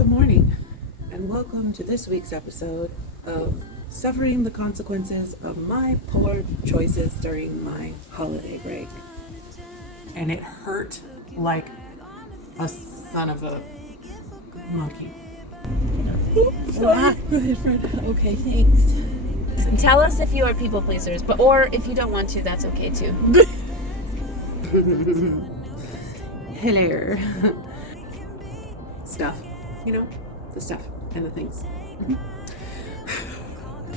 Good morning, and welcome to this week's episode of Suffering the Consequences of My Poor Choices During My Holiday Break. And it hurt like a son of a monkey. Okay, thanks. Tell us if you are people pleasers, or if you don't want to, that's okay too. Hello. Stuff. You know, the stuff and the things.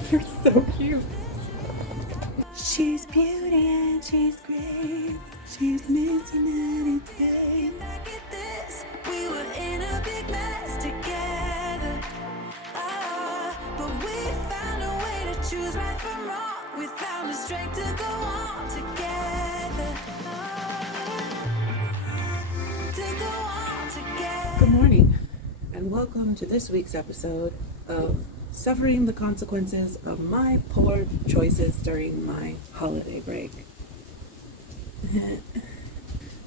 You're so cute. She's beauty and she's great. She's missing anything. Back at this, we were in a big mess together. But we found a way to choose right from wrong. We found the strength to go on together. Good morning, and welcome to this week's episode of Suffering the Consequences of My Poor Choices During My Holiday Break.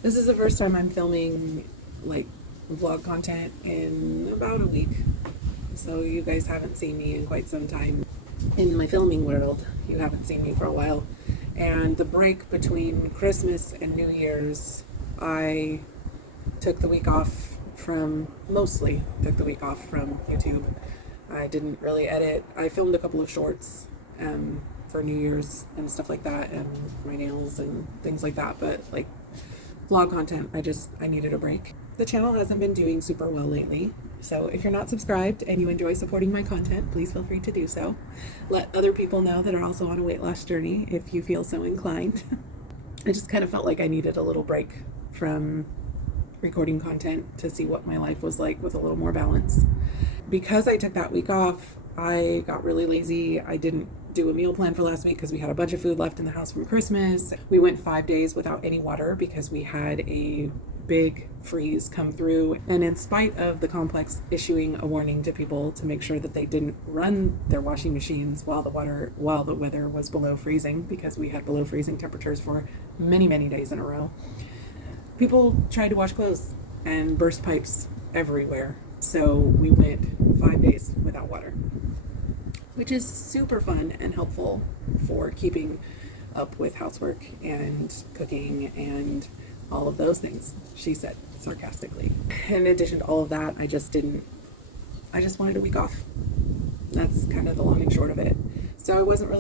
This is the first time I'm filming vlog content in about a week, so you guys haven't seen me in quite some time. In my filming world, you haven't seen me for a while, and the break between Christmas and New Year's, I took the week off from YouTube. I didn't really edit. I filmed a couple of shorts for New Year's and stuff like that, and my nails and things like that, but vlog content, I needed a break. The channel hasn't been doing super well lately, so if you're not subscribed and you enjoy supporting my content, please feel free to do so. Let other people know that are also on a weight loss journey if you feel so inclined. I just kind of felt like I needed a little break from recording content to see what my life was like with a little more balance. Because I took that week off, I got really lazy. I didn't do a meal plan for last week because we had a bunch of food left in the house from Christmas. We went 5 days without any water because we had a big freeze come through. And in spite of the complex issuing a warning to people to make sure that they didn't run their washing machines while the weather was below freezing, because we had below freezing temperatures for many, many days in a row, people tried to wash clothes and burst pipes everywhere. So we went 5 days without water, which is super fun and helpful for keeping up with housework and cooking and all of those things, she said sarcastically. In addition to all of that, I just wanted a week off. That's kind of the long and short of it. So I wasn't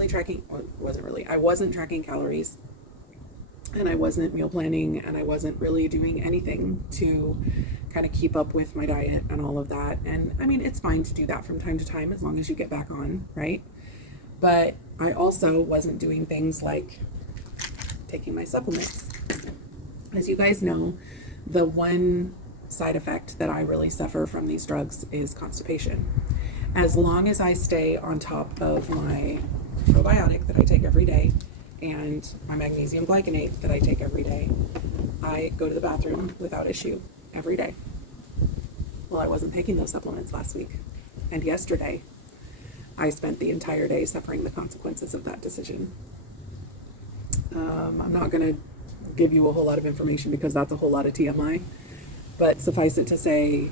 tracking calories, and I wasn't meal planning, and I wasn't really doing anything to kind of keep up with my diet and all of that. And I mean, it's fine to do that from time to time as long as you get back on, right? But I also wasn't doing things like taking my supplements. As you guys know, the one side effect that I really suffer from these drugs is constipation. As long as I stay on top of my probiotic that I take every day and my magnesium glycinate that I take every day, I go to the bathroom without issue every day. Well, I wasn't taking those supplements last week, and yesterday I spent the entire day suffering the consequences of that decision. I'm not going to give you a whole lot of information because that's a whole lot of TMI, but suffice it to say,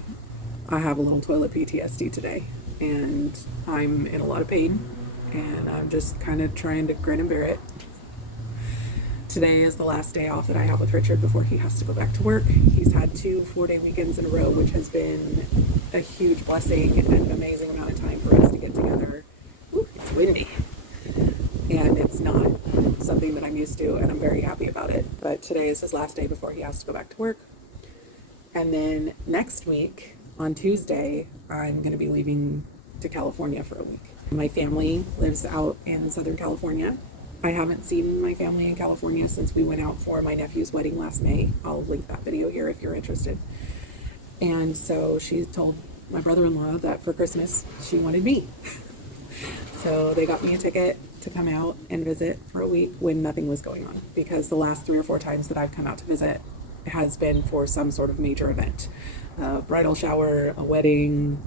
I have a little toilet PTSD today, and I'm in a lot of pain, and I'm just kind of trying to grin and bear it. Today is the last day off that I have with Richard before he has to go back to work. He's had 2 4-day weekends in a row, which has been a huge blessing and an amazing amount of time for us to get together. Ooh, it's windy. And it's not something that I'm used to, and I'm very happy about it. But today is his last day before he has to go back to work. And then next week, on Tuesday, I'm going to be leaving to California for a week. My family lives out in Southern California. I haven't seen my family in California since we went out for my nephew's wedding last May. I'll link that video here if you're interested. And so she told my brother-in-law that for Christmas she wanted me. So they got me a ticket to come out and visit for a week when nothing was going on, because the last 3 or 4 times that I've come out to visit has been for some sort of major event. A bridal shower, a wedding,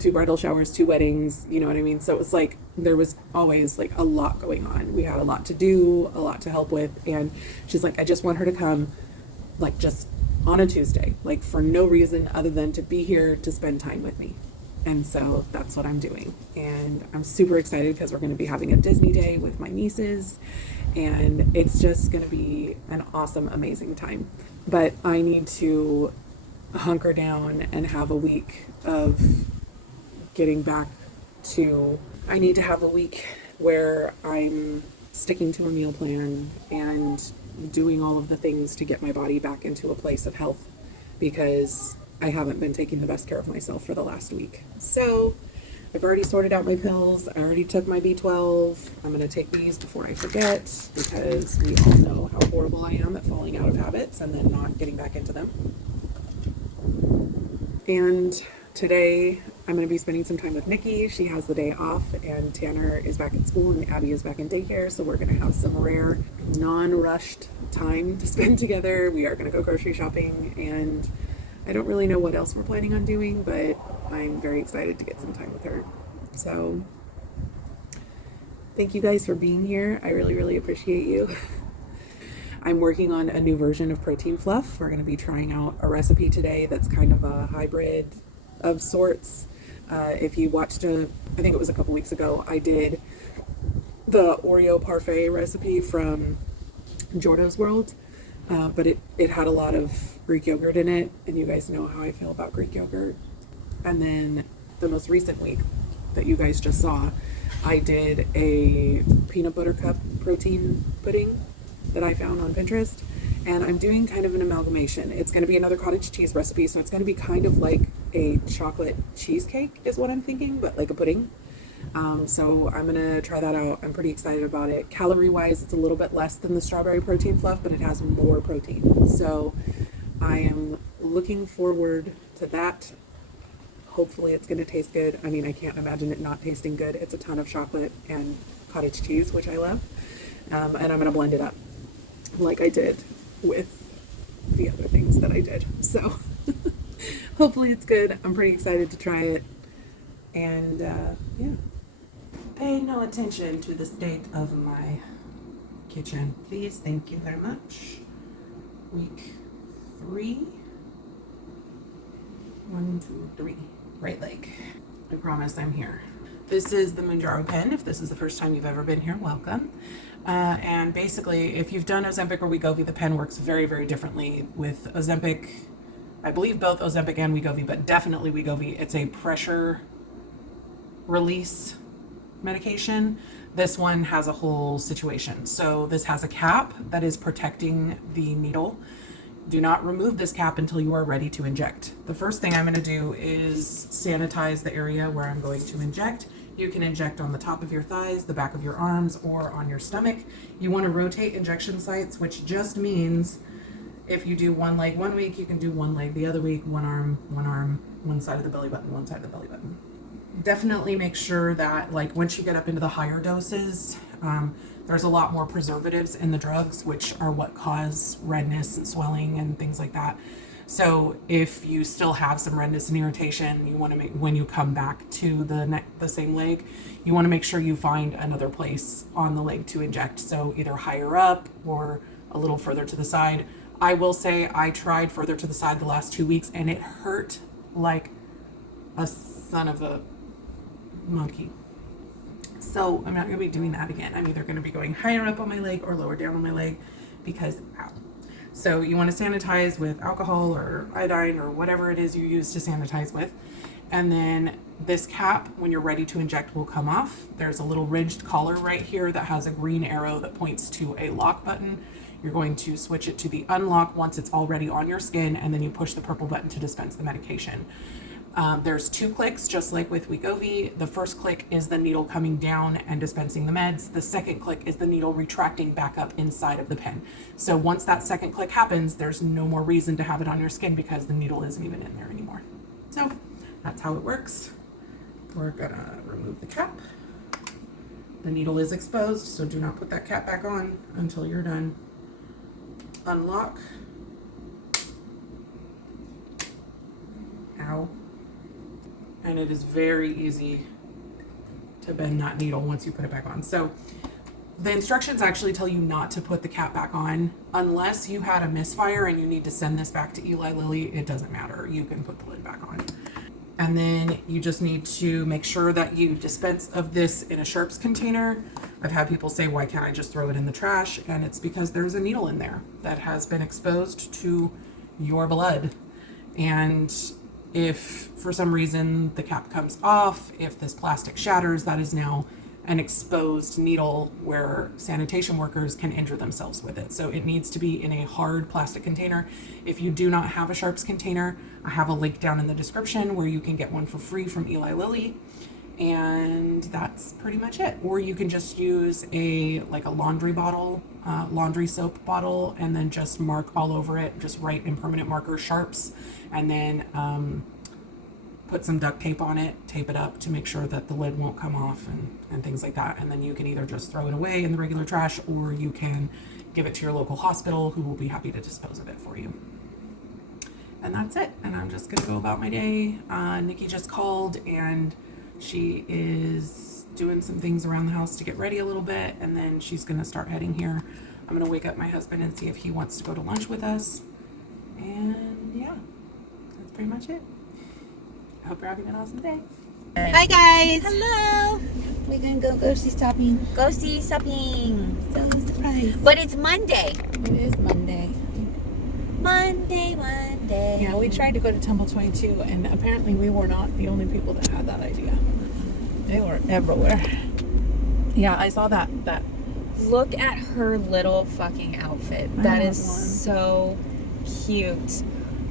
2 bridal showers, 2 weddings, you know what I mean? So it was there was always a lot going on. We had a lot to do, a lot to help with, and she's like, I just want her to come, just on a Tuesday, like for no reason other than to be here to spend time with me. And so that's what I'm doing. And I'm super excited because we're going to be having a Disney day with my nieces. And it's just going to be an awesome, amazing time. But I need to hunker down and have a week of getting back to, I need to have a week where I'm sticking to a meal plan and doing all of the things to get my body back into a place of health, because I haven't been taking the best care of myself for the last week. So I've already sorted out my pills. I already took my B12. I'm going to take these before I forget, because we all know how horrible I am at falling out of habits and then not getting back into them. And today I'm going to be spending some time with Nikki. She has the day off, and Tanner is back at school and Abby is back in daycare. So we're going to have some rare, non-rushed time to spend together. We are going to go grocery shopping, and I don't really know what else we're planning on doing, but I'm very excited to get some time with her. So thank you guys for being here. I really, really appreciate you. I'm working on a new version of protein fluff. We're going to be trying out a recipe today that's kind of a hybrid of sorts. If you watched I think it was a couple weeks ago, I did the Oreo parfait recipe from Jordo's World, but it had a lot of Greek yogurt in it, and you guys know how I feel about Greek yogurt. And then the most recent week that you guys just saw, I did a peanut butter cup protein pudding that I found on Pinterest, and I'm doing kind of an amalgamation. It's going to be another cottage cheese recipe, so it's going to be kind of like a chocolate cheesecake is what I'm thinking, but like a pudding. So I'm going to try that out. I'm pretty excited about it. Calorie wise, it's a little bit less than the strawberry protein fluff, but it has more protein. So I am looking forward to that. Hopefully it's going to taste good. I mean, I can't imagine it not tasting good. It's a ton of chocolate and cottage cheese, which I love. And I'm going to blend it up like I did with the other things that I did. So hopefully it's good. I'm pretty excited to try it. And yeah. Pay no attention to the state of my kitchen, please. Thank you very much. Week 3. 1, 2, 3. Right leg. I promise I'm here. This is the Mounjaro pen. If this is the first time you've ever been here, welcome. And basically, if you've done Ozempic or Wegovy, the pen works very, very differently. With Ozempic, I believe both Ozempic and Wegovy, but definitely Wegovy, it's a pressure release medication. This one has a whole situation. So this has a cap that is protecting the needle. Do not remove this cap until you are ready to inject. The first thing I'm going to do is sanitize the area where I'm going to inject. You can inject on the top of your thighs, the back of your arms, or on your stomach. You want to rotate injection sites, which just means if you do one leg one week, you can do one leg the other week, one arm, one side of the belly button, one side of the belly button. Definitely make sure that, like, once you get up into the higher doses, there's a lot more preservatives in the drugs, which are what cause redness and swelling and things like that. So if you still have some redness and irritation, you want to make, when you come back to the same leg, you want to make sure you find another place on the leg to inject. So either higher up or a little further to the side. I will say I tried further to the side the last 2 weeks, and it hurt like a son of a monkey. So I'm not going to be doing that again. I'm either going to be going higher up on my leg or lower down on my leg, because ow. So you want to sanitize with alcohol or iodine or whatever it is you use to sanitize with. And then this cap, when you're ready to inject, will come off. There's a little ridged collar right here that has a green arrow that points to a lock button. You're going to switch it to the unlock once it's already on your skin, and then you push the purple button to dispense the medication. There's 2 clicks, just like with Wegovy. The first click is the needle coming down and dispensing the meds. The second click is the needle retracting back up inside of the pen. So once that second click happens, there's no more reason to have it on your skin because the needle isn't even in there anymore. So that's how it works. We're gonna remove the cap. The needle is exposed, so do not put that cap back on until you're done. Unlock. Ow. And it is very easy to bend that needle once you put it back on. So The instructions actually tell you not to put the cap back on unless you had a misfire and you need to send this back to Eli Lilly. It doesn't matter. You can put the lid back on. And then you just need to make sure that you dispense of this in a sharps container. I've had people say, why can't I just throw it in the trash? And it's because there's a needle in there that has been exposed to your blood. And if for some reason the cap comes off, if this plastic shatters, that is now an exposed needle where sanitation workers can injure themselves with it. So it needs to be in a hard plastic container. If you do not have a sharps container, I have a link down in the description where you can get one for free from Eli Lilly. And that's pretty much it. Or you can just use a laundry bottle, laundry soap bottle, and then just mark all over it, just write in permanent marker sharps, and then put some duct tape on it, tape it up to make sure that the lid won't come off and things like that. And then you can either just throw it away in the regular trash, or you can give it to your local hospital, who will be happy to dispose of it for you. And that's it. And I'm just gonna go about my day. Nikki just called and she is doing some things around the house to get ready a little bit, and then she's gonna start heading here. I'm gonna wake up my husband and see if he wants to go to lunch with us. And yeah, that's pretty much it. I hope you're having an awesome day. Hi guys. Hello. We're gonna go grocery shopping. Go see shopping. So surprised. But it's Monday. It is Monday. Monday. Yeah, we tried to go to Temple 22, and apparently we were not the only people that had that idea. They were everywhere. Yeah, I saw that. Look at her little fucking outfit. That is so cute.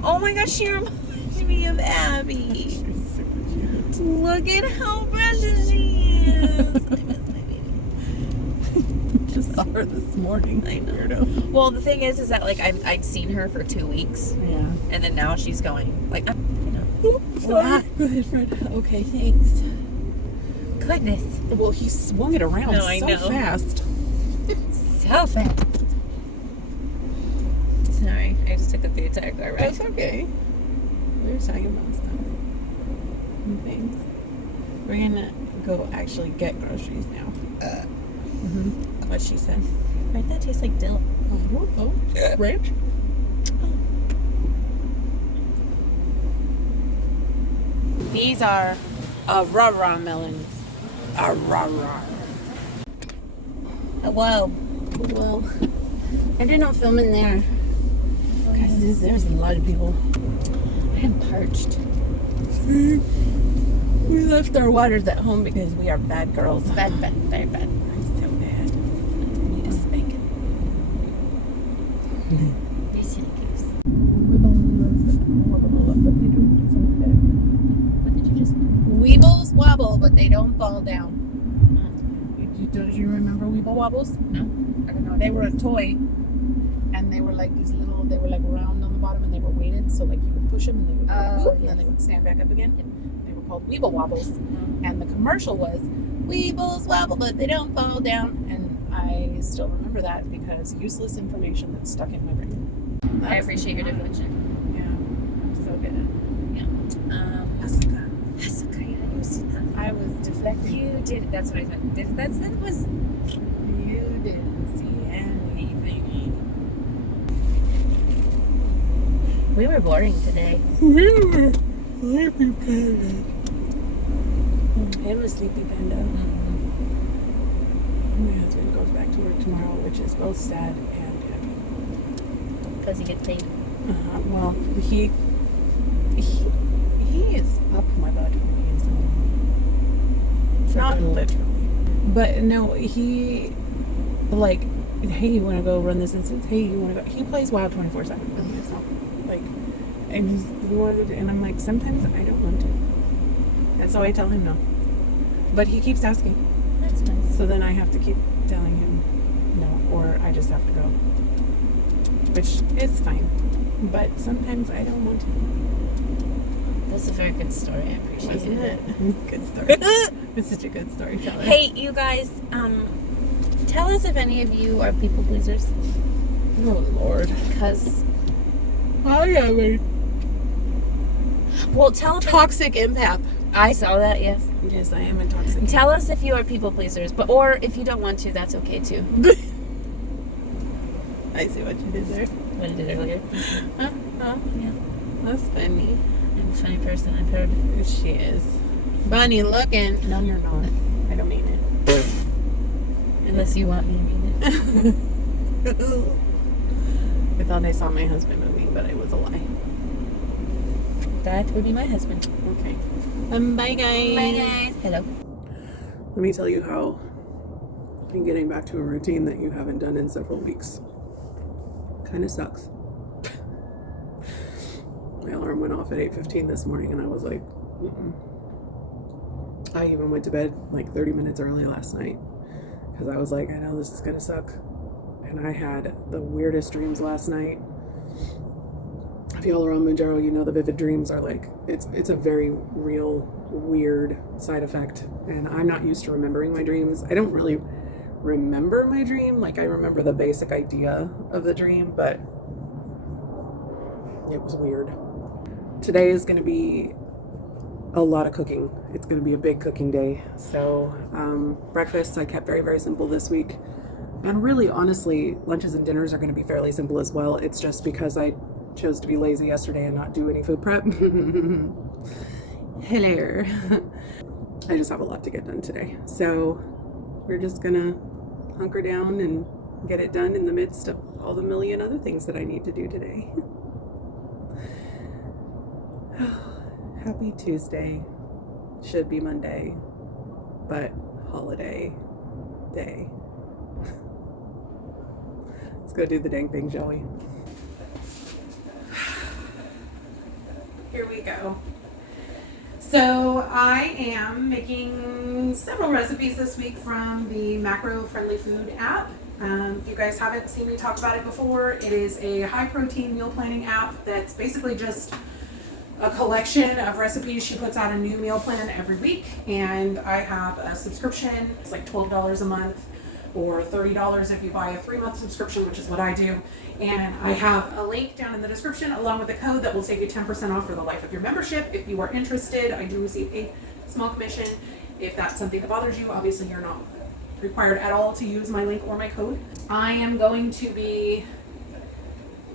Oh my gosh, she reminds me of Abby. She's super cute. Look at how precious she is. I miss my baby. Just saw her this morning. I know. Weirdo. Well, the thing is that like I'd seen her for 2 weeks, Yeah. and then now she's going like, Go ahead, Fred. Okay, thanks. goodness, Well, he swung it around No, I so know. fast. so fast. Sorry, I just took up the entire car ride. That's okay. We were talking about stuff and things. We're gonna go actually get groceries now. What she said. Right, that tastes like dill. Oh, ranch? These are rah-rah melons. Rah-rah. Whoa. Well, I did not film in there. Because there's a lot of people. I am parched. We left our waters at home because we are bad girls. Bad, very bad. I'm so bad. I need a spanking. These silly goose. What did you just? Weebles wobble, but they don't fall down. Do you remember Weeble Wobbles? No. I don't know. They were a toy, and they were like these little. They were like round on the bottom, and they were weighted. So like you would push them, and they would go, and then they would stand back up again. They were called Weeble Wobbles, and the commercial was Weebles wobble, but they don't fall down. And I still remember that because useless information that's stuck in my brain. I appreciate your deflection. Yeah, I'm so good at it. Asuka. Asuka, yeah, you see that? I was deflecting. You did. That's what I thought. That was. You didn't see anything. We were boring today. It was Sleepy Panda. My husband goes back to work tomorrow, which is both sad and happy. Because he gets paid. Well, he is up my butt when he is home. Not literally, but no, he like, hey, you want to go run this instance? Hey, you want to go? He plays WoW 24/7 with himself, like, and he wanted, and I'm like, sometimes I don't want to, and so I tell him no, but he keeps asking. That's nice. So then I have to keep telling him no, or I just have to go, which is fine. But sometimes I don't want to. That's a very good story. I appreciate Wasn't it. it? It's a good story. It's such a good storyteller. Hey, you guys, tell us if any of you are people pleasers. Oh Lord. Because, I am a well, tell if toxic empath. I saw that, yes. Yes, I am intoxicated. Tell us if you are people pleasers, or if you don't want to, that's okay too. I see what you did there. What I did earlier. Huh? Yeah. That's funny. I'm a funny person, I've heard. She is. Bunny looking. No, you're not. I don't mean it. Unless you want me to mean it. I thought I saw my husband moving, but it was a lie. That would be my husband. Okay. Bye, guys. Bye, guys. Hello. Let me tell you how I'm getting back to a routine that you haven't done in several weeks. Kind of sucks. My alarm went off at 8:15 this morning and I was like, mm-mm. I even went to bed like 30 minutes early last night because I was like, I know this is gonna suck. And I had the weirdest dreams last night. If y'all are on Mounjaro, you know the vivid dreams are like, it's a very real, weird side effect. And I'm not used to remembering my dreams. I don't really remember my dream. Like, I remember the basic idea of the dream, but it was weird. Today is going to be a lot of cooking. It's going to be a big cooking day. So breakfasts I kept very, very simple this week. And really, honestly, lunches and dinners are going to be fairly simple as well. It's just because I chose to be lazy yesterday and not do any food prep. Hello. I just have a lot to get done today. So we're just going to hunker down and get it done in the midst of all the million other things that I need to do today. Happy Tuesday. Should be Monday, but holiday day. Let's go do the dang thing, shall we? Here we go. So I am making several recipes this week from the Macro Friendly Food app. If you guys haven't seen me talk about it before, it is a high protein meal planning app that's basically just a collection of recipes. She puts out a new meal plan every week, and I have a subscription. It's like $12 a month or $30 if you buy a 3-month subscription, which is what I do. And I have a link down in the description along with a code that will save you 10% off for the life of your membership. If you are interested, I do receive a small commission. If that's something that bothers you, obviously you're not required at all to use my link or my code. I am going to be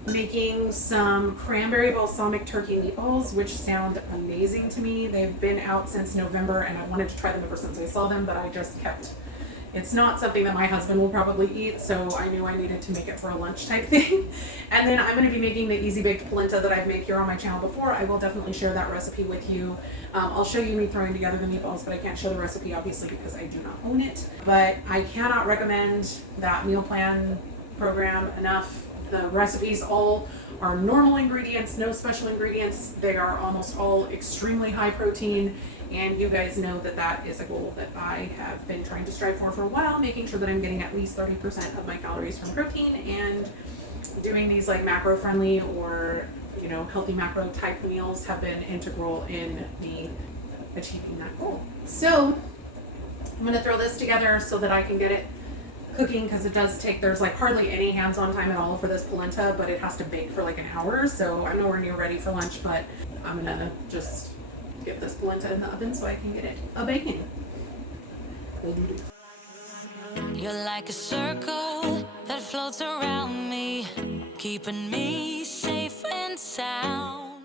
making some cranberry balsamic turkey meatballs, which sound amazing to me. They've been out since November and I wanted to try them ever since I saw them, but I just kept, it's not something that my husband will probably eat, so I knew I needed to make it for a lunch type thing. And then I'm going to be making the easy baked polenta that I've made here on my channel before. I will definitely share that recipe with you. I'll show you me throwing together the meatballs, but I can't show the recipe obviously because I do not own it. But I cannot recommend that meal plan program enough. The recipes all are normal ingredients, no special ingredients. They are almost all extremely high protein, and you guys know that that is a goal that I have been trying to strive for a while, making sure that I'm getting at least 30% of my calories from protein, and doing these like macro friendly or, you know, healthy macro type meals have been integral in me achieving that goal. So I'm going to throw this together so that I can get it cooking, because it does take, there's like hardly any hands-on time at all for this polenta, but it has to bake for like an hour, so I'm nowhere near ready for lunch, but I'm gonna just get this polenta in the oven so I can get it a-baking. You're like a circle that floats around me, keeping me safe and sound.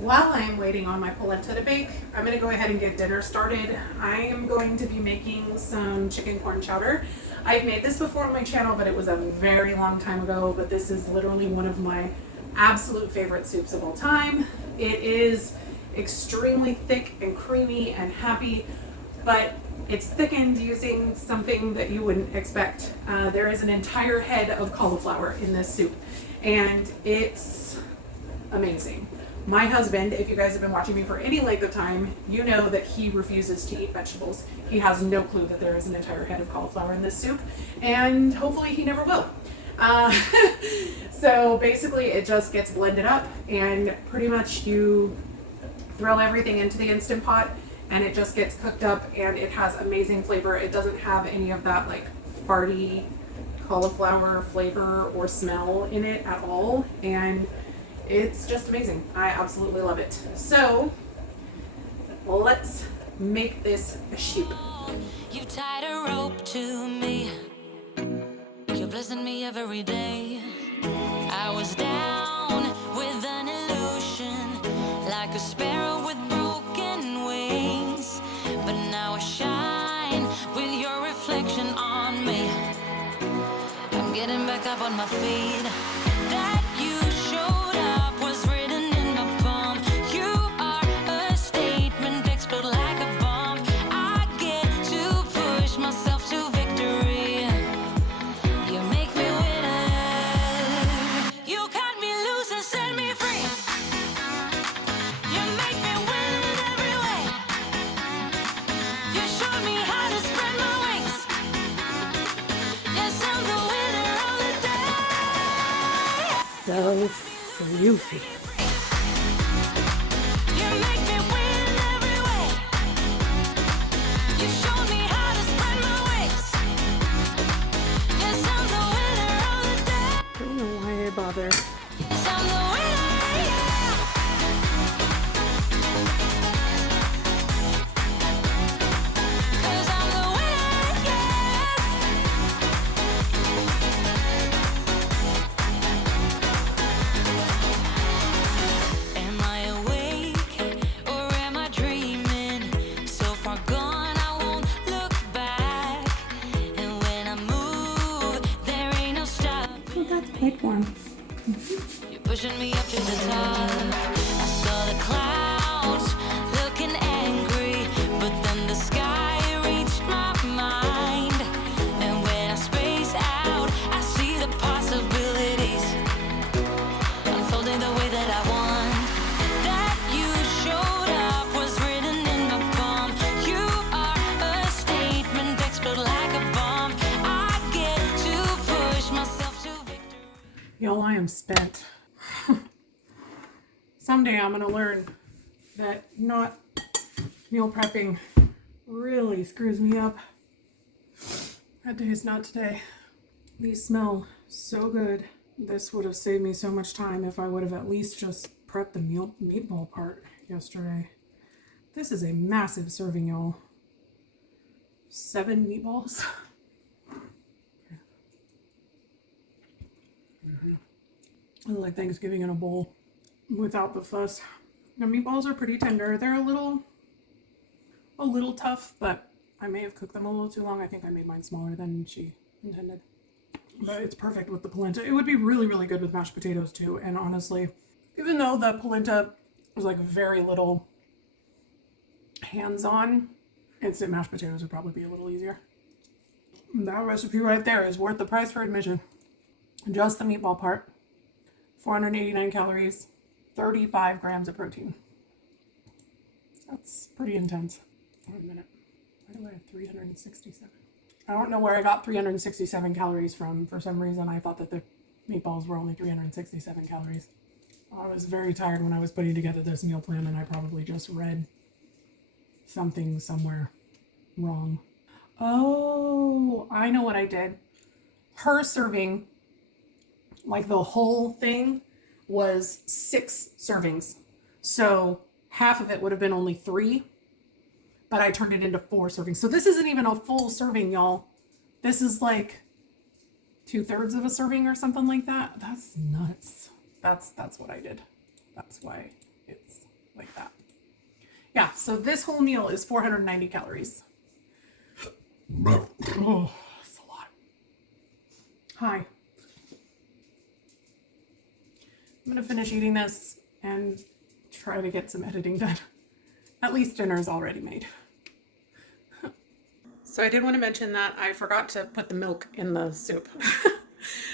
While I'm waiting on my polenta to bake, I'm gonna go ahead and get dinner started. I am going to be making some chicken corn chowder. I've made this before on my channel, but it was a very long time ago, but this is literally one of my absolute favorite soups of all time. It is extremely thick and creamy and happy, but it's thickened using something that you wouldn't expect. There is an entire head of cauliflower in this soup, and it's amazing. My husband, if you guys have been watching me for any length of time, you know that he refuses to eat vegetables. He has no clue that there is an entire head of cauliflower in this soup, and hopefully he never will. So basically it just gets blended up, and pretty much you throw everything into the Instant Pot and it just gets cooked up, and it has amazing flavor. It doesn't have any of that like farty cauliflower flavor or smell in it at all, and it's just amazing. I absolutely love it. So let's make this a sheep. You tied a rope to me. You're blessing me every day. I was down with an illusion, like a sparrow with broken wings. But now I shine with your reflection on me. I'm getting back up on my feet. That you showed up was written in my palm. You are a statement, explode like a bomb. I get to push myself to victory. You make me winner. You cut me loose and set me free. You make me win in every way. You showed me how to spread my wings. Yes, I'm the winner of the day. So floofy. You make me win in every way. You showed me how to spread my wings. Yes, I'm the winner of the day. I don't know why I bother. Yes, I'm the winner, yeah. 'Cause I'm the winner, yes. Am I awake or am I dreaming? So far gone, I won't look back. And when I move, there ain't no stop. Oh, that's quite warm. You're pushing me up to the top. I saw the clouds looking angry, but then the sky reached my mind. And when I space out, I see the possibilities unfolding the way that I want. That you showed up was written in my palm. You are a statement, explode like a bomb. I get to push myself to victory. Y'all, I am spent. Someday I'm gonna learn that not meal prepping really screws me up. That day is not today. These smell so good. This would have saved me so much time if I would have at least just prepped the meatball part yesterday. This is a massive serving, y'all. 7 meatballs. I look like Thanksgiving in a bowl without the fuss. The meatballs are pretty tender. They're a little tough, but I may have cooked them a little too long. I think I made mine smaller than she intended. But it's perfect with the polenta. It would be really, really good with mashed potatoes too. And honestly, even though the polenta was like very little hands-on, instant mashed potatoes would probably be a little easier. That recipe right there is worth the price for admission. Just the meatball part. 489 calories, 35 grams of protein. That's pretty intense. Wait a minute. Why do I have 367? I don't know where I got 367 calories from. For some reason, I thought that the meatballs were only 367 calories. I was very tired when I was putting together this meal plan, and I probably just read something somewhere wrong. Oh, I know what I did. Her serving, like the whole thing, was 6 servings. So half of it would have been only 3, but I turned it into 4 servings. So this isn't even a full serving, y'all. This is like 2/3 of a serving or something like that. That's nuts. That's what I did. That's why it's like that. Yeah, so this whole meal is 490 calories. Oh, that's a lot. Hi. I'm gonna finish eating this and try to get some editing done. At least dinner is already made. So I did want to mention that I forgot to put the milk in the soup.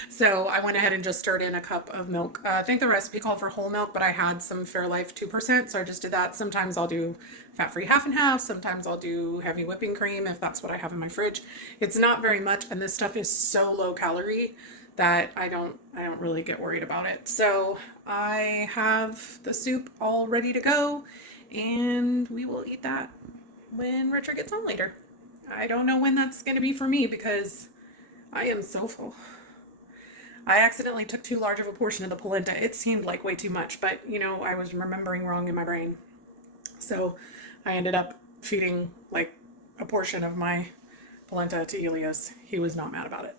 So I went ahead and just stirred in a cup of milk. I think the recipe called for whole milk, but I had some Fairlife 2%, so I just did that. Sometimes I'll do fat-free half and half. Sometimes I'll do heavy whipping cream if that's what I have in my fridge. It's not very much, and this stuff is so low calorie that I don't really get worried about it. So I have the soup all ready to go, and we will eat that when Richard gets home later. I don't know when that's going to be for me because I am so full. I accidentally took too large of a portion of the polenta. It seemed like way too much, but you know, I was remembering wrong in my brain. So I ended up feeding like a portion of my polenta to Elias. He was not mad about it.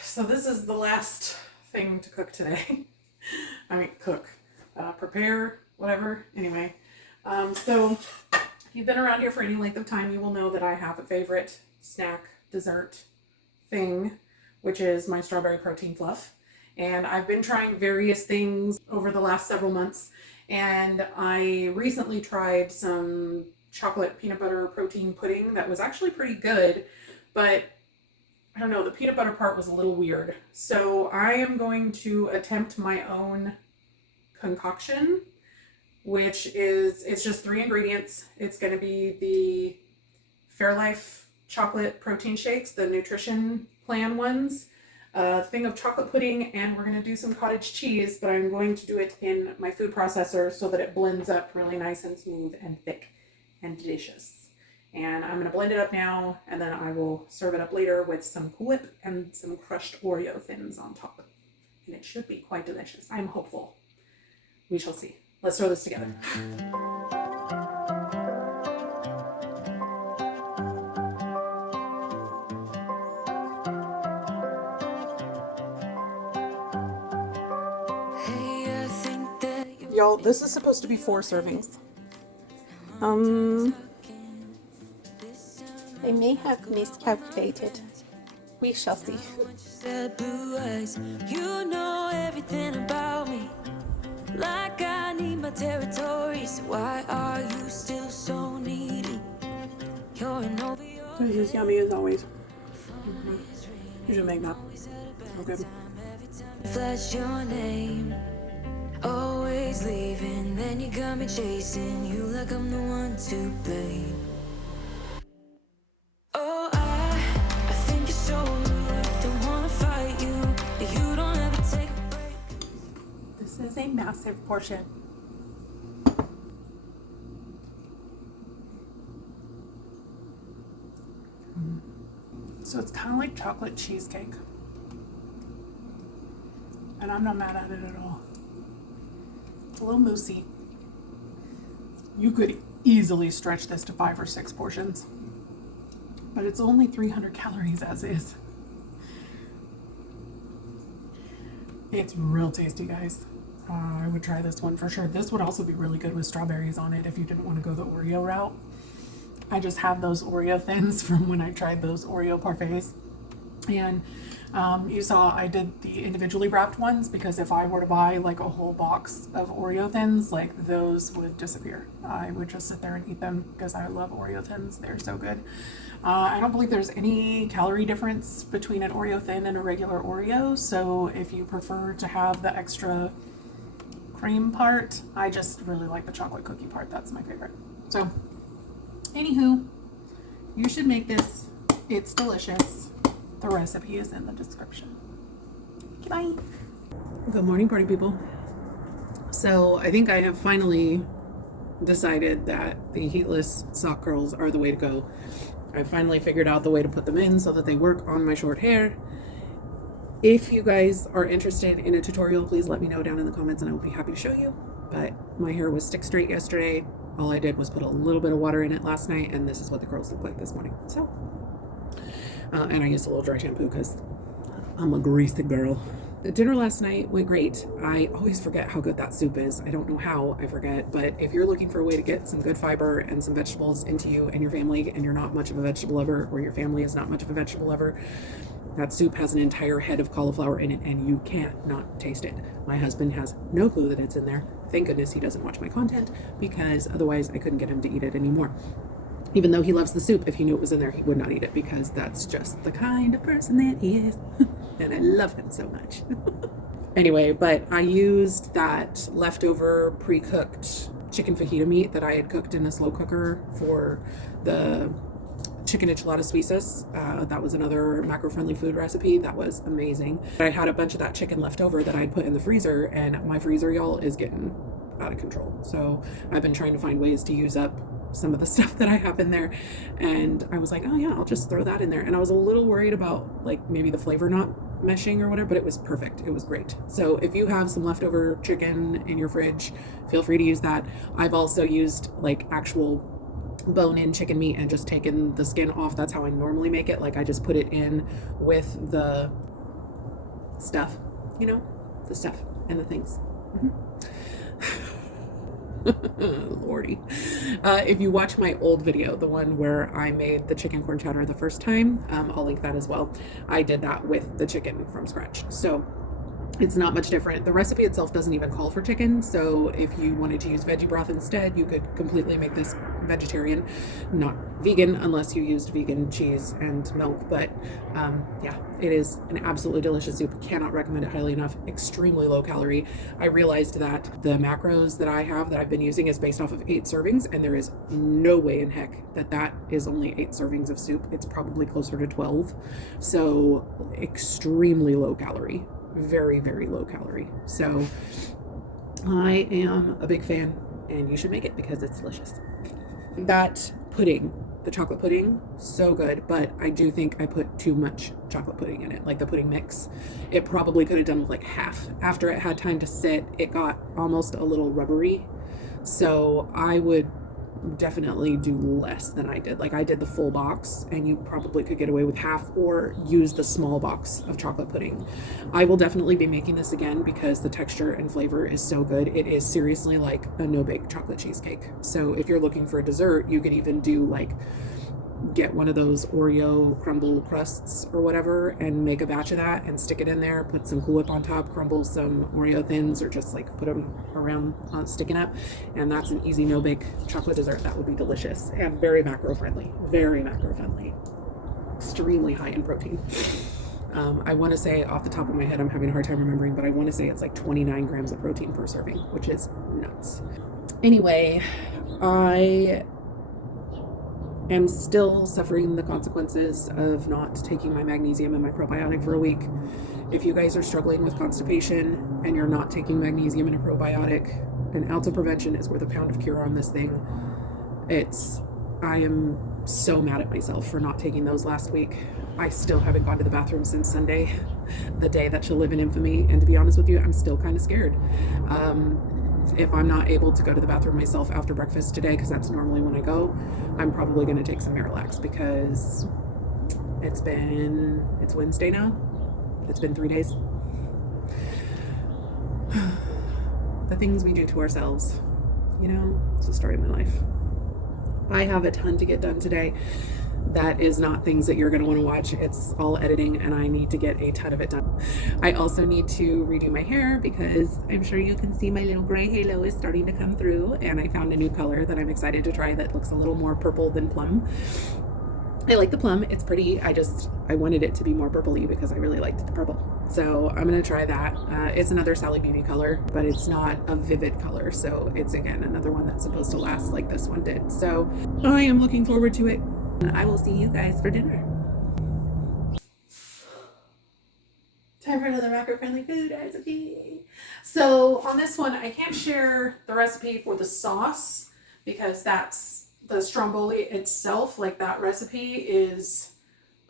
So this is the last thing to cook today. I mean, prepare, whatever. Anyway, so if you've been around here for any length of time, you will know that I have a favorite snack dessert thing, which is my strawberry protein fluff. And I've been trying various things over the last several months. And I recently tried some chocolate peanut butter protein pudding that was actually pretty good, but I don't know, the peanut butter part was a little weird. So I am going to attempt my own concoction, which is, it's just 3 ingredients. It's going to be the Fairlife chocolate protein shakes, the nutrition plan ones, a thing of chocolate pudding, and we're going to do some cottage cheese, but I'm going to do it in my food processor so that it blends up really nice and smooth and thick and delicious. And I'm going to blend it up now, and then I will serve it up later with some Cool Whip and some crushed Oreo Thins on top. And it should be quite delicious. I'm hopeful. We shall see. Let's throw this together. Y'all, this is supposed to be 4 servings. I may have miscalculated. We shall see. You know everything about me. Like I need my territory. So why are you still so needy? You're an OVO. This is yummy as always. You should make that. Okay. Flash your name. Always leaving, then you got me chasing you like I'm the one to blame. Oh, I think you're so rude. Don't wanna fight you, but you don't ever take a break. This is a massive portion. So it's kind of like chocolate cheesecake. And I'm not mad at it at all. It's a little moussey. You could easily stretch this to 5 or 6 portions, but it's only 300 calories as is. It's real tasty, guys. I would try this one for sure. This would also be really good with strawberries on it if you didn't want to go the Oreo route. I just have those Oreo Thins from when I tried those Oreo parfaits. And you saw I did the individually wrapped ones because if I were to buy like a whole box of Oreo Thins, like those would disappear. I would just sit there and eat them because I love Oreo Thins. They're so good. I don't believe there's any calorie difference between an Oreo Thin and a regular Oreo. So if you prefer to have the extra cream part, I just really like the chocolate cookie part. That's my favorite. So anywho, you should make this. It's delicious. The recipe is in the description. Okay, bye. Good morning, party people. So I think I have finally decided that the heatless sock curls are the way to go. I finally figured out the way to put them in so that they work on my short hair. If you guys are interested in a tutorial, please let me know down in the comments and I will be happy to show you. But my hair was stick straight yesterday. All I did was put a little bit of water in it last night, and this is what the curls look like this morning. So and I used a little dry shampoo because I'm a greasy girl. The dinner last night went great. I always forget how good that soup is. I don't know how I forget, but if you're looking for a way to get some good fiber and some vegetables into you and your family, and you're not much of a vegetable lover, or your family is not much of a vegetable lover, that soup has an entire head of cauliflower in it and you can't not taste it. My husband has no clue that it's in there. Thank goodness he doesn't watch my content, because otherwise I couldn't get him to eat it anymore. Even though he loves the soup, if he knew it was in there, he would not eat it, because that's just the kind of person that he is. And I love him so much. Anyway, but I used that leftover pre-cooked chicken fajita meat that I had cooked in a slow cooker for the chicken enchilada suizas. That was another macro-friendly food recipe. That was amazing. I had a bunch of that chicken left over that I'd put in the freezer, and my freezer, y'all, is getting out of control. So I've been trying to find ways to use up some of the stuff that I have in there, and I was like, oh yeah, I'll just throw that in there. And I was a little worried about like maybe the flavor not meshing or whatever, but it was perfect. It was great. So if you have some leftover chicken in your fridge, feel free to use that. I've also used like actual bone-in chicken meat and just taken the skin off. That's how I normally make it. Like I just put it in with the stuff, you know, the stuff and the things. Lordy. If you watch my old video, the one where I made the chicken corn chowder the first time, I'll link that as well. I did that with the chicken from scratch. So it's not much different. The recipe itself doesn't even call for chicken. So if you wanted to use veggie broth instead, you could completely make this vegetarian, not vegan, unless you used vegan cheese and milk. But yeah, it is an absolutely delicious soup. Cannot recommend it highly enough. Extremely low calorie. I realized that the macros that I have that I've been using is based off of 8 servings, and there is no way in heck that that is only 8 servings of soup. It's probably closer to 12. So extremely low calorie. Very, very low calorie. So I am a big fan, and you should make it because it's delicious. That pudding, the chocolate pudding, so good, but I do think I put too much chocolate pudding in it, like the pudding mix. It probably could have done with like half. After it had time to sit, it got almost a little rubbery. So I would definitely do less than I did. Like I did the full box, and you probably could get away with half, or use the small box of chocolate pudding. I will definitely be making this again because the texture and flavor is so good. It is seriously like a no-bake chocolate cheesecake. So if you're looking for a dessert, you could even do like get one of those Oreo crumble crusts or whatever and make a batch of that and stick it in there, put some Cool Whip on top, crumble some Oreo Thins, or just like put them around sticking up, and that's an easy no-bake chocolate dessert that would be delicious and very macro friendly, extremely high in protein. I want to say off the top of my head, I'm having a hard time remembering, but I want to say it's like 29 grams of protein per serving, which is nuts. Anyway, I am still suffering the consequences of not taking my magnesium and my probiotic for a week. If you guys are struggling with constipation and you're not taking magnesium and a probiotic, an ounce of prevention is worth a pound of cure on this thing. I am so mad at myself for not taking those last week. I still haven't gone to the bathroom since Sunday, the day that she'll live in infamy. And to be honest with you, I'm still kind of scared. If I'm not able to go to the bathroom myself after breakfast today, because that's normally when I go, I'm probably going to take some Marilax, because it's Wednesday now. It's been 3 days. The things we do to ourselves, you know, it's the story of my life. I have a ton to get done today. That is not things that you're going to want to watch. It's all editing, and I need to get a ton of it done. I also need to redo my hair because I'm sure you can see my little gray halo is starting to come through, and I found a new color that I'm excited to try that looks a little more purple than plum. I like the plum. It's pretty. I wanted it to be more purpley because I really liked the purple. So I'm going to try that. It's another Sally Beauty color, but it's not a vivid color. So it's, again, another one that's supposed to last like this one did. So I am looking forward to it. I will see you guys for dinner. Time for another macro-friendly food recipe. So on this one, I can't share the recipe for the sauce because that's the Stromboli itself. Like, that recipe is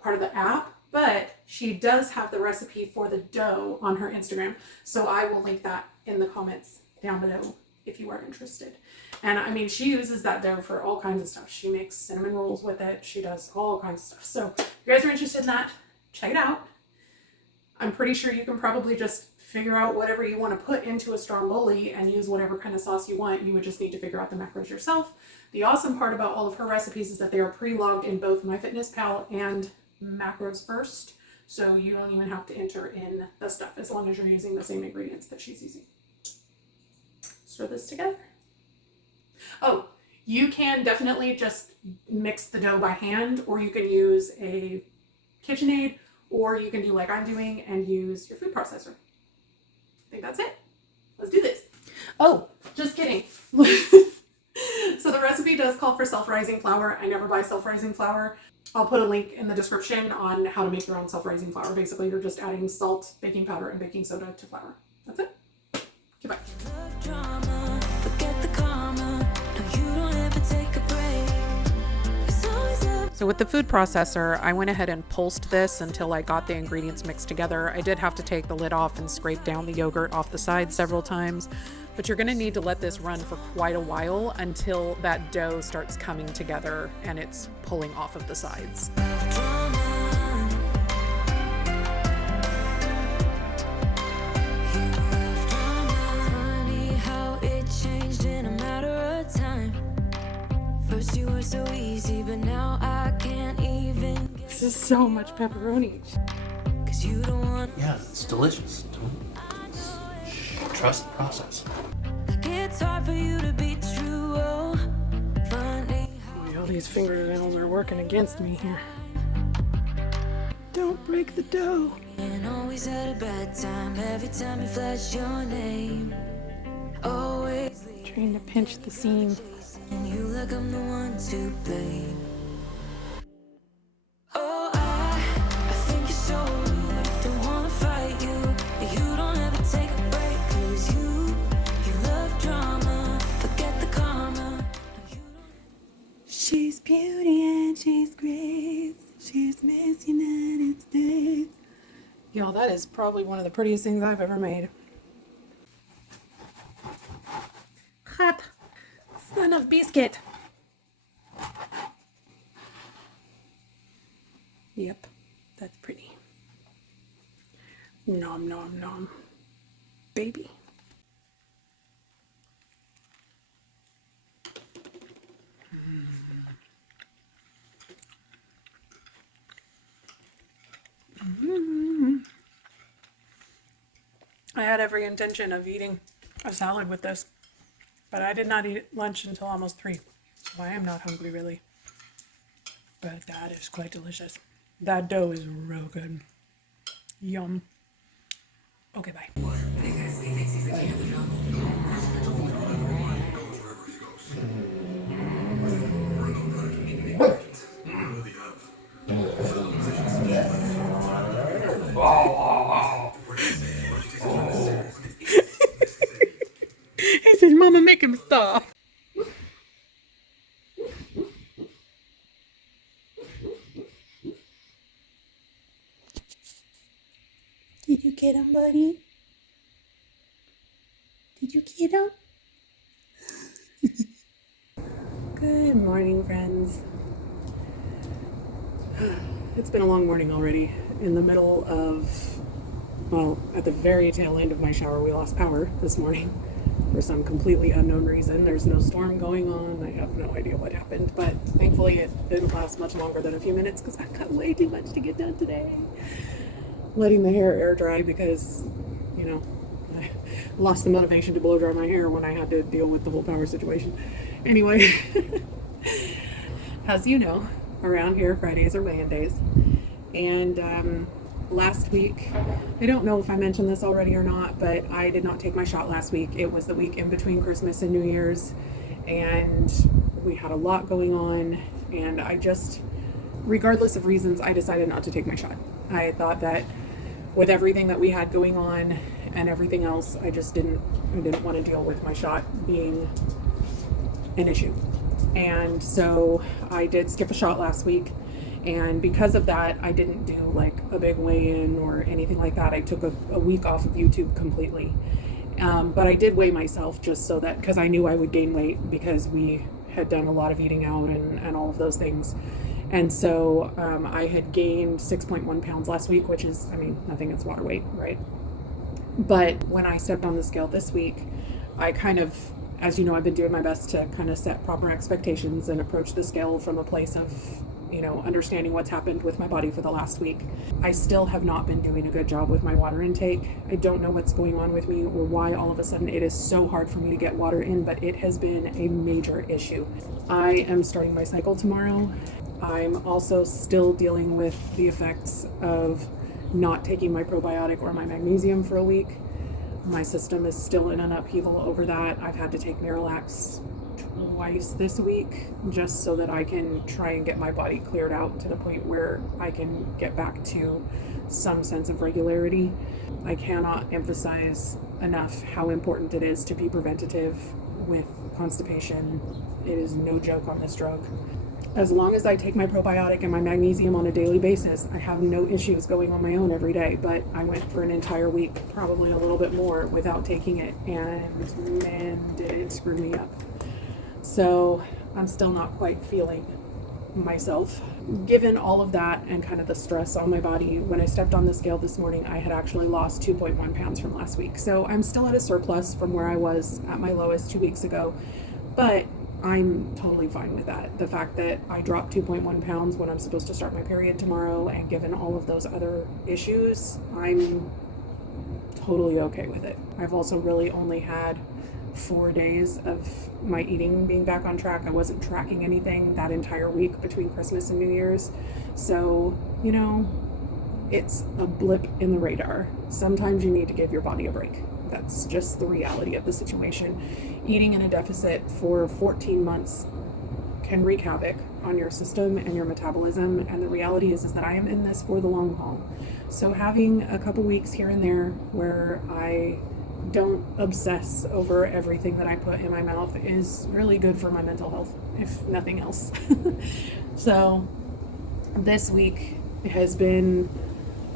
part of the app, but she does have the recipe for the dough on her Instagram. So I will link that in the comments down below if you are interested. And I mean, she uses that dough for all kinds of stuff. She makes cinnamon rolls with it. She does all kinds of stuff. So if you guys are interested in that, check it out. I'm pretty sure you can probably just figure out whatever you want to put into a Stromboli and use whatever kind of sauce you want. You would just need to figure out the macros yourself. The awesome part about all of her recipes is that they are pre-logged in both MyFitnessPal and Macros First. So you don't even have to enter in the stuff as long as you're using the same ingredients that she's using. Stir this together. Oh, you can definitely just mix the dough by hand, or you can use a KitchenAid, or you can do like I'm doing and use your food processor. I think that's it. Let's do this. Oh, just kidding. So the recipe does call for self-rising flour. I never buy self-rising flour. I'll put a link in the description on how to make your own self-rising flour. Basically, you're just adding salt, baking powder, and baking soda to flour. That's it. Goodbye. So with the food processor, I went ahead and pulsed this until I got the ingredients mixed together. I did have to take the lid off and scrape down the yogurt off the side several times, but you're gonna need to let this run for quite a while until that dough starts coming together and it's pulling off of the sides. First you were so easy, but now I can't even get. This is so much pepperoni. 'Cause you don't want. Yeah, it's delicious. Trust the process. It's hard for you to be true. Oh, funny. Boy, all these fingernails are working against me here. Don't break the dough. And always had a bad time every time you flash your name. Always Trying to pinch the seam. and you like I'm the one to blame. Oh, I think you're so rude. Don't wanna fight you, but you don't ever take a break. 'Cause you love drama. Forget the karma. She's beauty and she's grace. She's Miss United States. Y'all, that is probably one of the prettiest things I've ever made. Hot son of biscuit. Yep, that's pretty. Nom nom nom. Baby. I had every intention of eating a salad with this, but I did not eat lunch until almost 3, so I am not hungry really. But that is quite delicious. That dough is real good. Yum. Okay, bye. He said, Mama, make him stop. Did you get him, buddy? Did you get him? Good morning, friends. It's been a long morning already. In the middle of, well, at the very tail end of my shower, we lost power this morning for some completely unknown reason. There's no storm going on. I have no idea what happened, but thankfully it didn't last much longer than a few minutes because I've got way too much to get done today. Letting the hair air dry because, you know, I lost the motivation to blow dry my hair when I had to deal with the whole power situation. Anyway, as you know, around here Fridays are weigh-in days, and last week, I don't know if I mentioned this already or not, but I did not take my shot last week. It was the week in between Christmas and New Year's, and we had a lot going on, and I just, regardless of reasons, I decided not to take my shot. I thought that with everything that we had going on and everything else, I didn't want to deal with my shot being an issue. And so I did skip a shot last week. And because of that, I didn't do like a big weigh-in or anything like that. I took a week off of YouTube completely. But I did weigh myself just so that, because I knew I would gain weight because we had done a lot of eating out and all of those things. And so I had gained 6.1 pounds last week, which is, I mean, nothing, it's water weight, right? But when I stepped on the scale this week, I kind of, as you know, I've been doing my best to kind of set proper expectations and approach the scale from a place of, you know, understanding what's happened with my body for the last week. I still have not been doing a good job with my water intake. I don't know what's going on with me or why all of a sudden it is so hard for me to get water in, but it has been a major issue. I am starting my cycle tomorrow. I'm also still dealing with the effects of not taking my probiotic or my magnesium for a week. My system is still in an upheaval over that. I've had to take Miralax twice this week just so that I can try and get my body cleared out to the point where I can get back to some sense of regularity. I cannot emphasize enough how important it is to be preventative with constipation. It is no joke on this drug. as long as I take my probiotic and my magnesium on a daily basis, I have no issues going on my own every day. But I went for an entire week, probably a little bit more, without taking it, and man, did it screw me up. So I'm still not quite feeling myself. Given all of that and kind of the stress on my body, when I stepped on the scale this morning, I had actually lost 2.1 pounds from last week. So I'm still at a surplus from where I was at my lowest 2 weeks ago, but I'm totally fine with that. The fact that I dropped 2.1 pounds when I'm supposed to start my period tomorrow, and given all of those other issues, I'm totally okay with it. I've also really only had 4 days of my eating being back on track. I wasn't tracking anything that entire week between Christmas and New Year's. So, you know, it's a blip in the radar. Sometimes you need to give your body a break. That's just the reality of the situation. Eating in a deficit for 14 months can wreak havoc on your system and your metabolism. And the reality is that I am in this for the long haul. So having a couple weeks here and there where I don't obsess over everything that I put in my mouth is really good for my mental health, if nothing else. So this week has been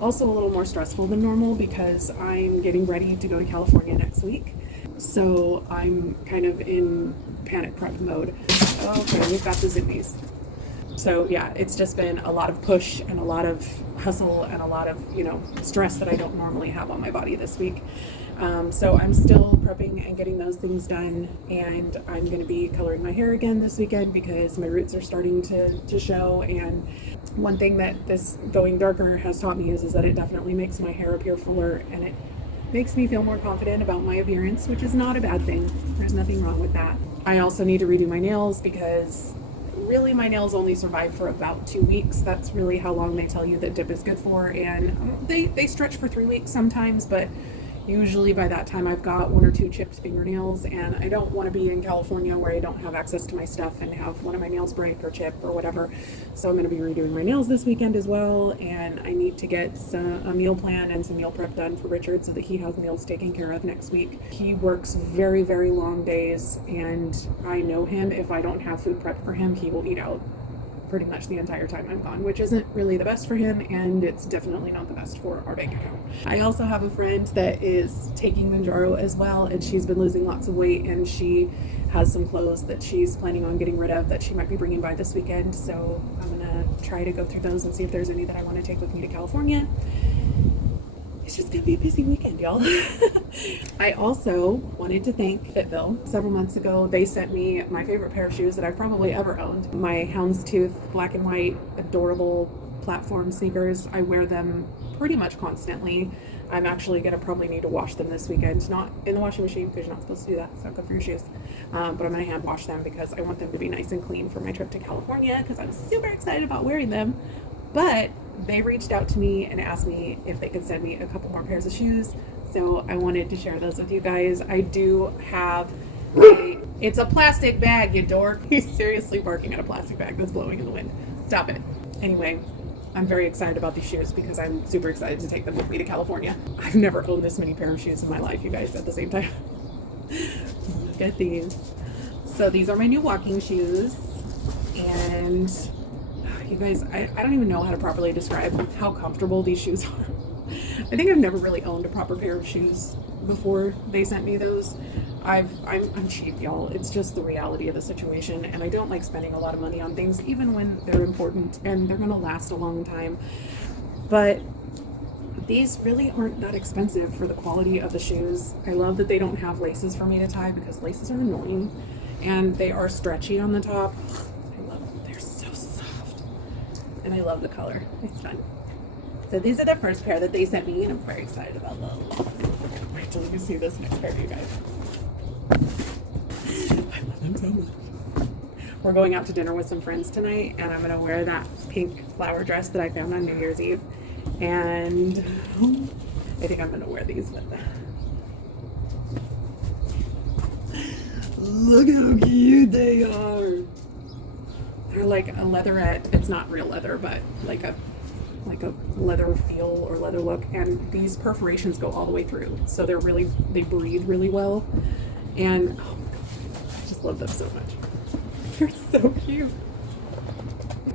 also a little more stressful than normal because I'm getting ready to go to California next week. So I'm kind of in panic prep mode. Okay, we've got the zippies. So yeah, it's just been a lot of push and a lot of hustle and a lot of, stress that I don't normally have on my body this week. So I'm still prepping and getting those things done, and I'm going to be coloring my hair again this weekend because my roots are starting to show. And one thing that this going darker has taught me is that it definitely makes my hair appear fuller, and it makes me feel more confident about my appearance, which is not a bad thing. There's nothing wrong with that. I also need to redo my nails because really my nails only survive for about 2 weeks. That's really how long they tell you that dip is good for, and they stretch for 3 weeks sometimes, but usually by that time I've got 1 or 2 chipped fingernails, and I don't want to be in California where I don't have access to my stuff and have one of my nails break or chip or whatever. So I'm going to be redoing my nails this weekend as well, and I need to get a meal plan and some meal prep done for Richard so that he has meals taken care of next week. He works very, very long days, and I know him. If I don't have food prepped for him, he will eat out pretty much the entire time I'm gone, which isn't really the best for him, and it's definitely not the best for our bank account. I also have a friend that is taking Mounjaro as well, and she's been losing lots of weight, and she has some clothes that she's planning on getting rid of that she might be bringing by this weekend. So I'm gonna try to go through those and see if there's any that I want to take with me to California. It's just gonna be a busy weekend, y'all. I also wanted to thank Fitville. Several months ago, they sent me my favorite pair of shoes that I've probably ever owned. My houndstooth black and white adorable platform sneakers. I wear them pretty much constantly. I'm actually gonna probably need to wash them this weekend. Not in the washing machine because you're not supposed to do that. It's not good for your shoes. But I'm gonna hand wash them because I want them to be nice and clean for my trip to California because I'm super excited about wearing them. But they reached out to me and asked me if they could send me a couple more pairs of shoes. So I wanted to share those with you guys. I do have it's a plastic bag, you dork. He's seriously barking at a plastic bag that's blowing in the wind. Stop it. Anyway, I'm very excited about these shoes because I'm super excited to take them with me to California. I've never owned this many pair of shoes in my life, you guys, at the same time. Look at these. So these are my new walking shoes, and you guys, I don't even know how to properly describe how comfortable these shoes are. I think I've never really owned a proper pair of shoes before they sent me those. I'm cheap, y'all. It's just the reality of the situation, and I don't like spending a lot of money on things, even when they're important and they're gonna last a long time. But these really aren't that expensive for the quality of the shoes. I love that they don't have laces for me to tie because laces are annoying, and they are stretchy on the top. I love them. They're so soft, and I love the color. It's fun. So these are the first pair that they sent me, and I'm very excited about those. Wait till you see this next pair, you guys. I love them so much. We're going out to dinner with some friends tonight, and I'm gonna wear that pink flower dress that I found on New Year's Eve, and I think I'm gonna wear these with them. Look how cute they are. They're like a leatherette. It's not real leather, but like a leather feel or leather look, and these perforations go all the way through, so they breathe really well, and oh my God, I just love them so much. They're so cute.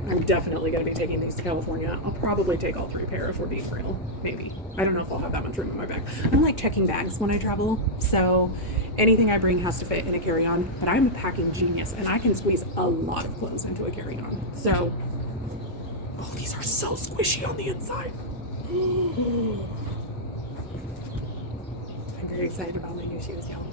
I'm definitely going to be taking these to California. I'll probably take all 3 pair if we're being real. Maybe. I don't know if I'll have that much room in my bag. I don't like checking bags when I travel, so anything I bring has to fit in a carry-on. But I'm a packing genius, and I can squeeze a lot of clothes into a carry-on. So, oh, these are so squishy on the inside. I'm very excited about my new shoes, y'all.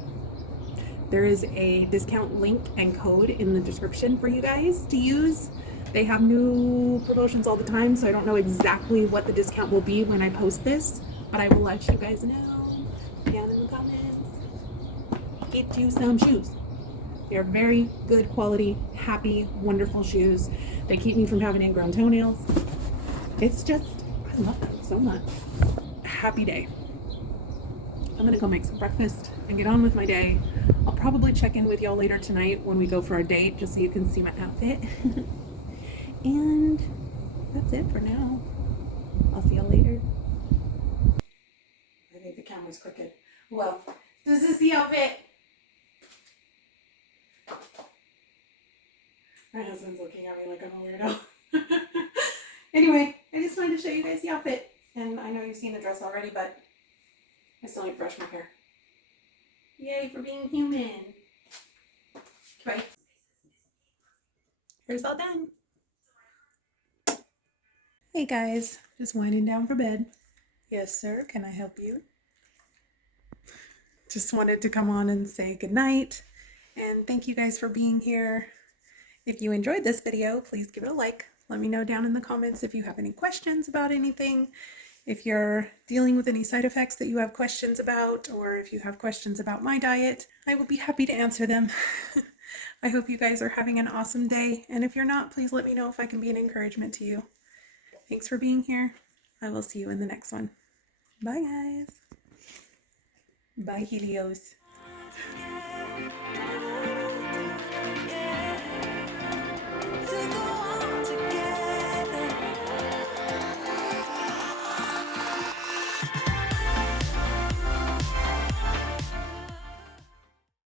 There is a discount link and code in the description for you guys to use. They have new promotions all the time, so I don't know exactly what the discount will be when I post this, but I will let you guys know down in the comments. Get you some shoes. They're very good quality, happy, wonderful shoes. They keep me from having ingrown toenails. It's just, I love them so much. Happy day. I'm gonna go make some breakfast and get on with my day. I'll probably check in with y'all later tonight when we go for our date, just so you can see my outfit. And that's it for now. I'll see y'all later. I think the camera's crooked. Well, this is the outfit. My husband's looking at me like I'm a weirdo. Anyway, I just wanted to show you guys the outfit. And I know you've seen the dress already, but I still need to brush my hair. Yay for being human. Okay. Hair's all done. Hey guys, just winding down for bed. Yes, sir. Can I help you? Just wanted to come on and say goodnight. And thank you guys for being here. If you enjoyed this video, please give it a like. Let me know down in the comments if you have any questions about anything. If you're dealing with any side effects that you have questions about, or if you have questions about my diet, I will be happy to answer them. I hope you guys are having an awesome day. And if you're not, please let me know if I can be an encouragement to you. Thanks for being here. I will see you in the next one. Bye, guys. Bye, Helios.